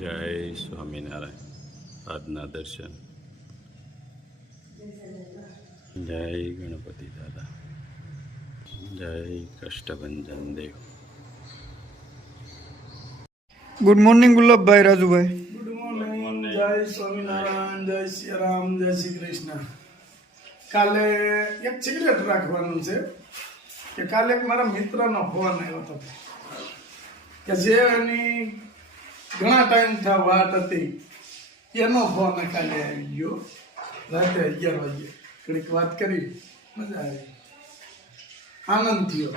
જય સ્વામિનારાયણ. આજના દર્શન. જય ગણપતિ દાદા. જય Kashtabhanjan Dev. Good morning Gulabbhai, Rajubhai. Good morning. જય સ્વામિનારાયણ, જય શ્રી રામ, જય શ્રી કૃષ્ણ. કાલે એક સિગરેટ રાખવાનું છે કે કાલે એક મારા મિત્રનો ફોન આવ્યો હતો કે જે એની ઘણા ટાઈમથી વાત હતી એનો ફોન કાલે આવી ગયો રાતે 11 વાગે. ઘડીક વાત કરી, મજા આવી, આનંદ થયો.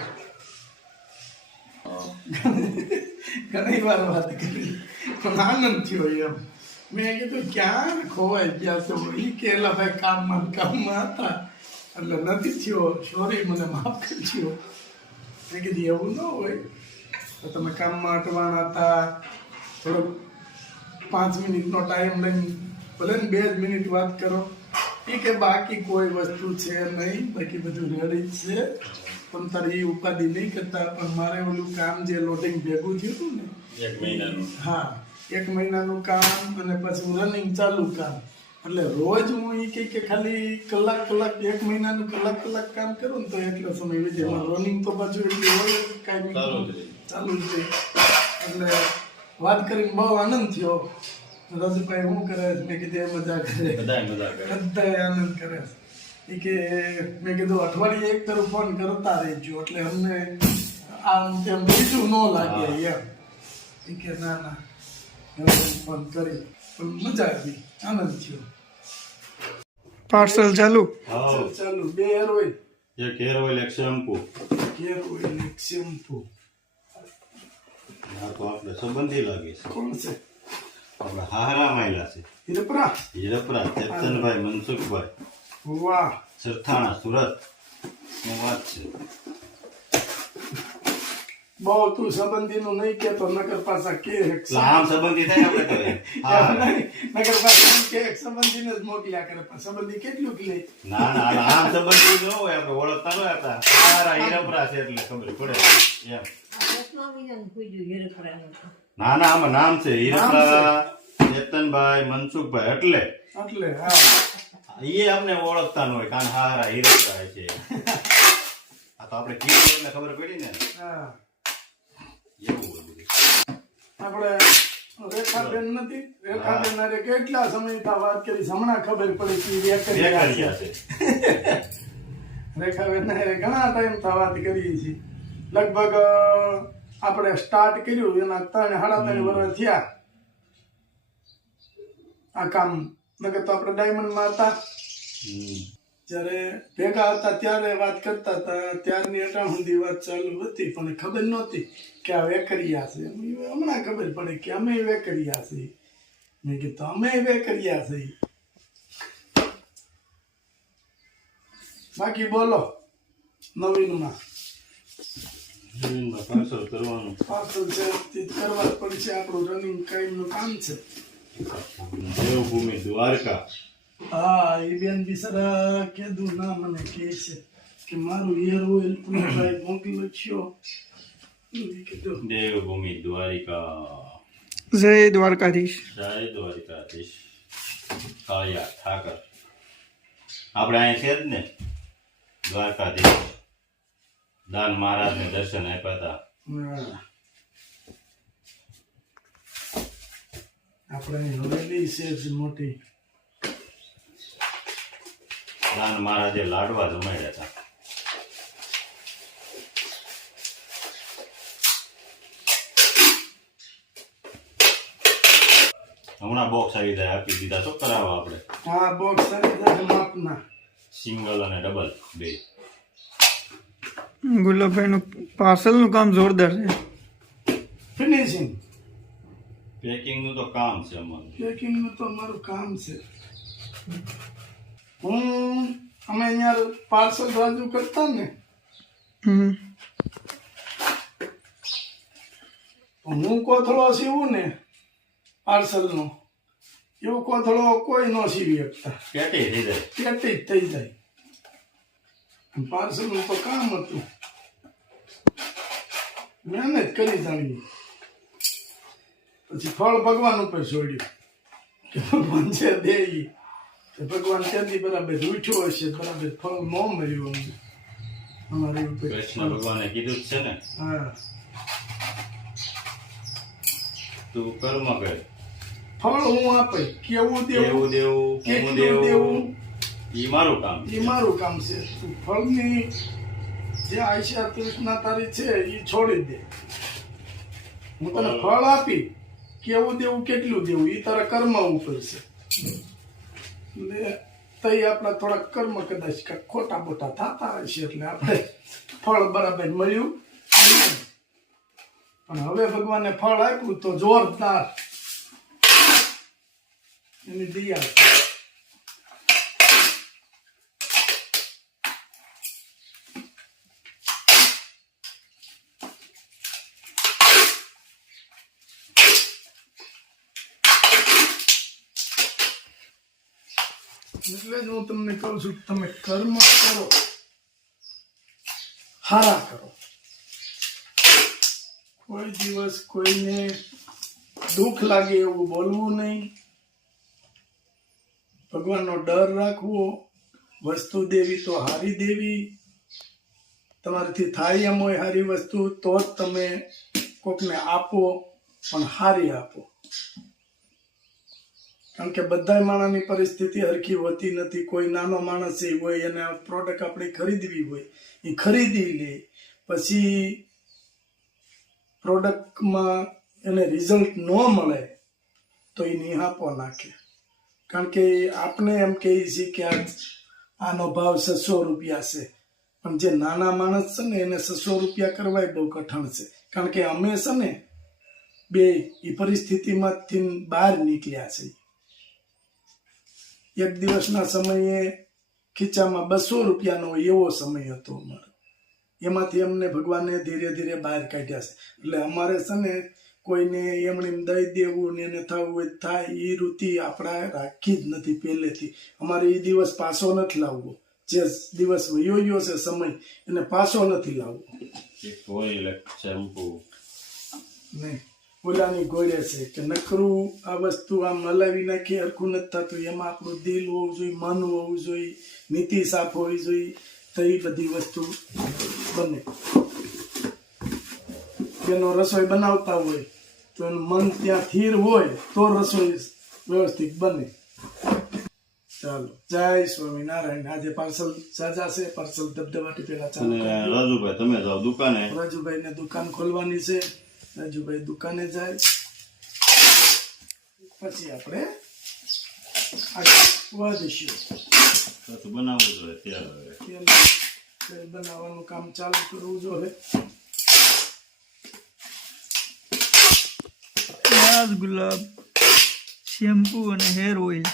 ઘણી વાર વાત કરી પણ આનંદ થયો. એમ મેં કીધું ક્યાં ખોવાઈ ગયા છો? એ કેલા ભાઈ કામમાં હતા એટલે નથી થયો, સોરી, મને માફ કરજો. મેં કીધું એવું ન હોય તો તમે કામમાં અટવાણા હતા, થોડોક 5 મિનિટનો ટાઈમ લઈને ભલે ને 2 જ મિનિટ વાત કરો. એ કે બાકી કોઈ વસ્તુ છે નહીં, બાકી બધું રેડી જ છે, પણ તારે એ ઉપાધિ નહીં કરતા. પણ મારે ઓલું કામ જે લોડિંગ ભેગું થયું હતું ને 1 મહિનાનું, હા, 1 મહિનાનું કામ અને પછી રનિંગ ચાલુ કામ, એટલે રોજ હું એ કે ખાલી કલાક 1 મહિનાનું કલાક કામ કરું ને તો એટલો સમય વીજે. રનિંગ તો પાછું એટલી હોય કાંઈ ચાલુ જ છે. એટલે વાત કરીને બહુ આનંદ થયો. રજુભાઈ શું કરે? મેં કીધું એ મજા કરે, બધા આનંદ કરે. એ કે મેં કીધું અઠવાડિયે એક તરફ ફોન કરતા રહેજો એટલે અમને આમ તેમ બીજું ન લાગે એમ. એ કે ના ફોન કરી પણ મજા આવી, આનંદ થયો. પાર્સલ ચાલુ. ચાલુ 2 હેર ઓઇલ, એક હેર ઓઇલ, એક શેમ્પુ. હેર ઓઇલ, એક શેમ્પુ. આ તો આપણે સંબંધી લાગે છે. કોણ છે? આપણે હારા માયલા છે. હીરપરા. હીરપરા, ચેતનભાઈ, મનસુખભાઈ, વાહ, સરથાણા, સુરત ની વાત છે. બહુ તું સંબંધીનું નહીં કેતો, નગર પાછા કે આમ સંબંધી થાય આપણે તો નગર પાછા કે એક સંબંધીને જ મોકલ્યા કરે, પણ સંબંધી કેટલું લે. ના આમ સંબંધી ન હોય, આપણે ઓળખતા ન હતા. હારા હીરપરા છે એટલે ખબર પડે એમ. ના આમાં નામ છે હીરપરા, ચેતનભાઈ, મનસુખભાઈ, એટલે હા એ અમને ઓળખતા ન હોય કારણ હારા હીરપરા છે. આ તો આપણે કીધું એટલે ખબર પડી ને. હા, એવું હોય બધું. આપણે રેખાબેન નથી, રેખાબેન અરે કેટલા સમય વાત કરી, હમણાં ખબર પડી કે વેકરિયા છે. રેખાબેન ઘણા ટાઈમ વાત કરીએ છીએ. લગભગ આપણે સ્ટાર્ટ કર્યું એના 3-3.5 વર્ષ થયા આ કામ. નકર તો આપણે ડાયમંડમાં હતા જ્યારે ભેગા હતા ત્યારે વાત કરતા હતા, ત્યારની અટાણ સુધી વાત ચાલુ હતી, પણ ખબર નહોતી કે આ વેકરિયા છે. હમણાં ખબર પડે કે અમે વેકરિયા છીએ. મેં કીધું અમે વેકરિયા છીએ. બાકી બોલો નવીનમાં. પાર્સલ કરવાનું. પાર્સલ છે તે કરવા જ પડશે, આપણું રનિંગ કાયમનું કામ છે. દેવભૂમિ દ્વારકા. હા, એ બેન બિચારા કીધું ના મને કહે છે કે મારું હેર ઓઇલ ભાઈ મોકલ્યો છો. દેવભૂમિ દ્વારિકા. જય દ્વારકાધીશ. જય દ્વારિકાધીશ. કાળિયા ઠાકર આપણે અહીં છે જ ને. દ્વારકાધીશ દાન મહારાજને દર્શન આપ્યા હતા. આપણે હવેલી છે મોટી. દાન મહારાજે લાડવા જમાડ્યા હતા. હમણાં બોક્સ આવી જાય, આપી દીધા તો કરાવવા આપણે. હા, બોક્સ આવી જાય માપના, સિંગલ અને ડબલ બે. ગુલાબભાઈનું પાર્સલનું કામ જોરદાર છે. ફિનિશિંગ પેકિંગ નું તો કામ છે અમારું. પેકિંગ નું તો અમારું કામ છે. અમે અહીંયા પાર્સલ બાજુ કરતા ને, હું કોથળો સીવું ને પાર્સલ નો, એવો કોથળો કોઈ ન સીવી શકતા. પેટી થઈ જાય, પેટી જ થઈ જાય. પાર્સલ નું તો કામ હતું, મહેનત કરી જાણવી. પછી ફળ ભગવાન ઉપર છોડ્યું કે ભગવાન છે દે ઈ. તો ભગવાન ત્યાંથી બરાબર રૂઠ્યો હશે, બરાબર ફળ ન મળ્યું અમને અમારી ઉપર. કૃષ્ણ ભગવાને કીધું જ છે ને, હા, તું કર્મ કર, ફળ હું આપે, કેવું દેવું કેવું દેવું હું કેટલું દેવું દેવું ઈ મારું કામ એ મારું કામ છે. તું ફળની જે આશા તૃષ્ણા તારી છે એ છોડી દે. હું તને ફળ આપી, કેવું દેવું કેટલું દેવું એ તારા કર્મ ઉપર છે. એટલે તઈ આપણા થોડા કર્મ કદાચ કાંઈક ખોટા બોટા થતા હશે એટલે આપણે ફળ બરાબર મળ્યું નહીં. પણ હવે ભગવાને ફળ આપ્યું તો જોરદાર એની દયા છે. એટલે જ હું તમને કહું છું કે તમે કર્મ કરો, હારા કરો. કોઈ દિવસ કોઈને દુઃખ લાગે એવું બોલવું નહીં. ભગવાનનો ડર રાખવો. વસ્તુ દેવી તો હારી દેવી. તમારાથી થાય એમ હોય હારી વસ્તુ તો જ તમે કોકને આપો, પણ હારી આપો. કારણ કે બધા માણસની પરિસ્થિતિ હરખી હોતી નથી. કોઈ નાનો માણસ એ હોય એને પ્રોડક્ટ આપણે ખરીદવી હોય એ ખરીદી લે, પછી પ્રોડક્ટમાં એને રિઝલ્ટ ન મળે તો એ નિહાપો નાખે. કારણ કે આપણે એમ કહીએ છીએ કે આનો ભાવ 600 રૂપિયા છે, પણ જે નાના માણસ છે ને એને 600 રૂપિયા કરવાય બહુ કઠણ છે. કારણ કે અમે છે ને બે એ પરિસ્થિતિમાંથી બહાર નીકળ્યા છે. એક દિવસના સમયે ખીચામાં 200 રૂપિયાનો એવો સમય હતો અમારો. એમાંથી અમને ભગવાને ધીરે ધીરે બહાર કાઢ્યા છે. એટલે અમારે છે ને કોઈને એમણે દઈ દેવું ને એને થવું હોય થાય એ વૃત્તિ આપણા રાખી જ નથી પહેલેથી. અમારે એ દિવસ પાછો નથી લાવવો. જે દિવસ વયો ગયો છે સમય એને પાછો નથી લાવવો. નહીં, ઓલાની ગોળે છે કે નકરું આ વસ્તુ આમ હલાવી નાખી હરખું નથી થતું. એમાં આપણું દિલ હોવું જોઈએ, મન હોવું જોઈએ, નીતિ સાફ હોવી જોઈએ, તો એ બધી વસ્તુ બને. જેનો રસોઈ બનાવતા હોય તો એનું મન ત્યાં સ્થિર હોય તો રસોઈ વ્યવસ્થિત બને. ચાલો, જય સ્વામિનારાયણ. આજે પાર્સલ સાજા છે. પાર્સલ ધબધબાટી પેલા ચાલુ. રાજુભાઈ તમે જાઓ દુકાને. રાજુભાઈ ને દુકાન ખોલવાની છે. રાજુભાઈ દુકાને જાય પછી આપણે વધીશું. બનાવવું જોઈએ ત્યારે તેલ બનાવવાનું કામ ચાલુ કરવું જોઈએ. પ્યાજ, ગુલાબ, શેમ્પુ અને હેર ઓઇલ.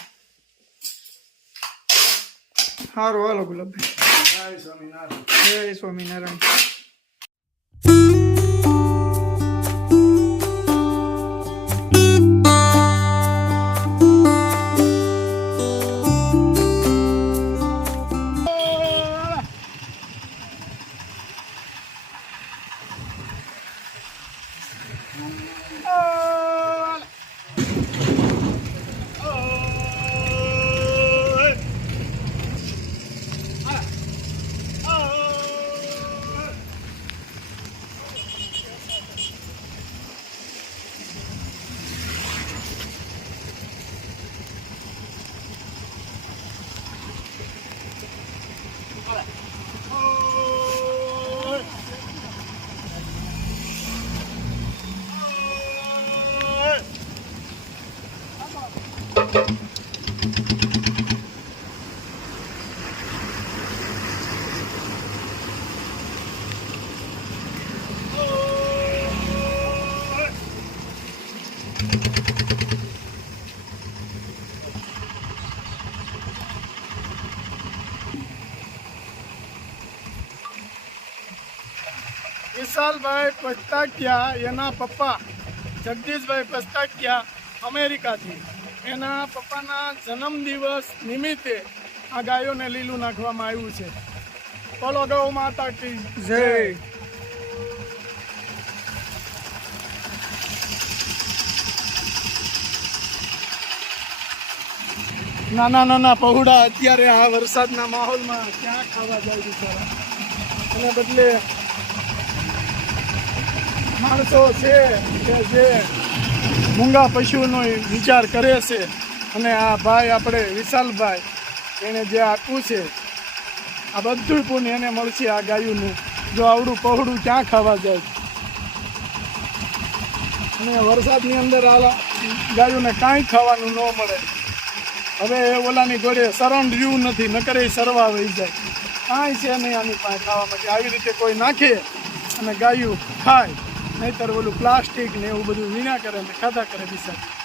સારું, હાલો ગુલાબભાઈ. જય સ્વામિનારાયણ. જય સ્વામિનારાયણ. વિશાલભાઈ પસ્તાકિયા એના પપ્પા જગદીશભાઈ પસ્તાકિયા અમેરિકાથી એના પપ્પાના જન્મદિવસ નિમિત્તે આ ગાયોને લીલું નાખવામાં આવ્યું છે. બોલો ગૌ માતા કી જય. નાના નાના પહોળા અત્યારે આ વરસાદના માહોલમાં ક્યાં ખાવા જાય બિચારા. એને બદલે માણસો છે કે જે મૂંગા પશુઓનો વિચાર કરે છે. અને આ ભાઈ આપણે વિશાલભાઈ એને જે આપ્યું છે આ બધું પુણ્ય એને મળશે આ ગાયોનું. જો આવડું પહોળું ક્યાં ખાવા જાય. અને વરસાદની અંદર આ ગાયોને કાંઈ ખાવાનું ન મળે. હવે ઓલાની જોડે શરણ રહ્યું નથી, નકરે સરવા વહી જાય. કાંઈ છે નહીં આની પાસે ખાવા માટે. આવી રીતે કોઈ નાખે અને ગાયું ખાય, નહીંતર ઓલું પ્લાસ્ટિક ને એવું બધું વીણા કરે ને ખાધા કરે બિચારા.